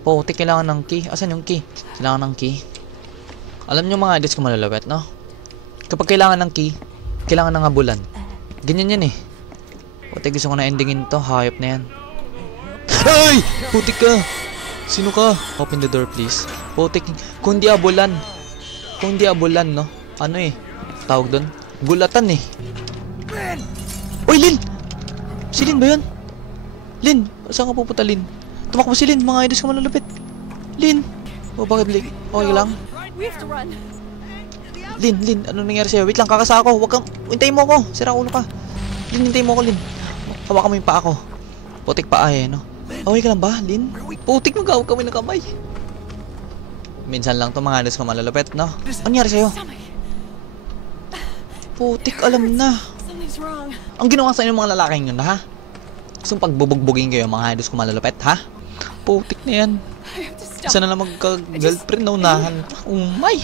Putik, kailangan ng key. Asan yung key? Kailangan ng key. Alam nyo mga edits ko malalawet, no? Kapag kailangan ng key, kailangan ng habulan. Ganyan yan eh. Putik, gusto ko na endingin to. Hayop na yan. Ay! Putik ka! Sino ka? Open the door, please. Putik, kung di habulan. Kung di habulan, no? Ano eh? Tawag doon? Gulatan eh. Uy, Lin! Si Lin ba yun? Lin! Saan ka pupunta, Lin? Tumakbo si Lin, mga edits ka malalapit. Lin! O, bakit Lin? Okay lang? Lin, ano nangyari sa'yo? Wait lang, kakasa ako. Huwag kang, hintayin mo ako. Sira ulo ka. Lin, hintayin mo ako, Lin. Hawakan mo yung paa ko. Putik paa eh, no? Okay ka lang ba, Lin? Putik, mag-awag kami ng kamay. Minsan lang to mga edits ka malalapit, no? Ano nangyari sa'yo? Putik, alam na. Ang ginawa sa inyo mga lalaking yun, ha? Gusto pagbubugbugin kayo mga idol ko malalapit, ha? Putik na yan. Isa na lang magka-girlfriend na unahan. Umay!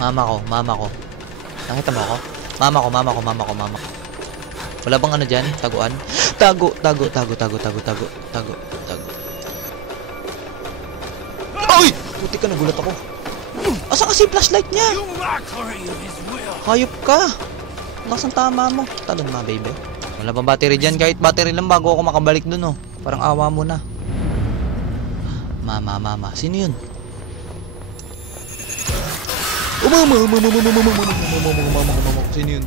Mama ko. Nakita mo ako? Mama ko. Wala bang ano dyan? Taguan? Tago. Ay! Putik ka, nagulat ako. Asa kasi flashlight niya? Hayop ka. Nasaan tama mo? Talon mga baby. Wala pang battery dyan. Kahit battery lang bago ako makabalik dun, oh. Parang awa mo na. Mama. Sino yun? Mama. Sino yun?